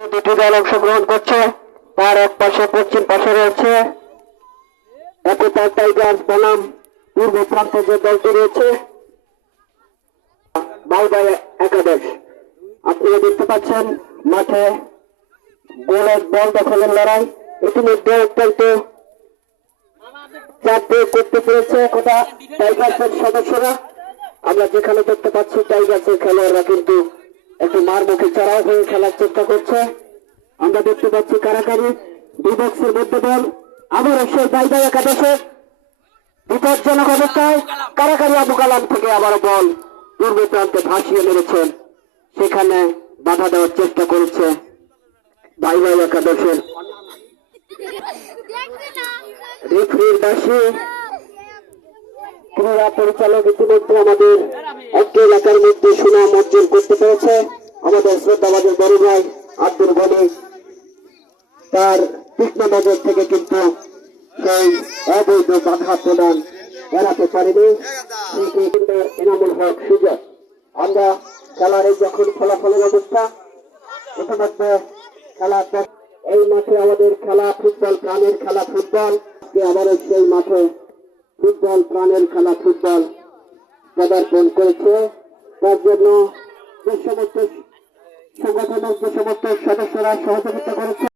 দুটি দল অংশগ্রহণ করছে। তার এক পাশে পশ্চিম পাশে রয়েছে টাইগার্স বনাম পূর্ব প্রান্তে যে দলটি রয়েছে বাউবাই একাদশ। আপনারা দেখতে পাচ্ছেন মাঠে গোলের বল দখলের লড়াই। ইতিমধ্যে অত্যন্ত চাপ প্রয়োগ করতে পেরেছে কোটা টাইগার্সের সদস্যরা। আমরা যেখানে দেখতে পাচ্ছি টাইগার্সের খেলোয়াড়রা কিন্তু একটু মার মুখে চড়াও হয়ে খেলার চেষ্টা করছে। আমরা দেখতে পাচ্ছি কারাকারি দুই বক্সের মধ্যে বল আবার সেই বাউবাই একাদশে বিপজ্জনক অবস্থায় কারাকারি আবু কালাম থেকে আবার বল পূর্ব প্রান্তে ভাসিয়ে মেরেছেন। সেখানে বাধা দেওয়ার চেষ্টা করেছে বাউবাই একাদশের রেফারির দাসী ক্রীড়া পরিচালক। ইতিমধ্যে আমাদের একটি এলাকার মধ্যে সুনাম অর্জন করতে পেরেছে আমাদের শ্রদ্ধাবাদের বড় ভাই আব্দুল গনি। তার তীক্ষ্ণ নজর থেকে কিন্তু সেই অবৈধ বাধা প্রদান এড়াতে পারেনি এনামুল হক সুযোগ। আমরা খেলার যখন ফলাফলের অবস্থা ইতিমধ্যে খেলা এই মাঠে আমাদের খেলা ফুটবল, প্রাণের খেলা ফুটবল। আবারও সেই মাঠে ফুটবল, প্রাণের খেলা ফুটবল পদার্পণ করেছে। তার জন্য যে সমস্ত সংগঠনের যে সমস্ত সদস্যরা সহযোগিতা করেছে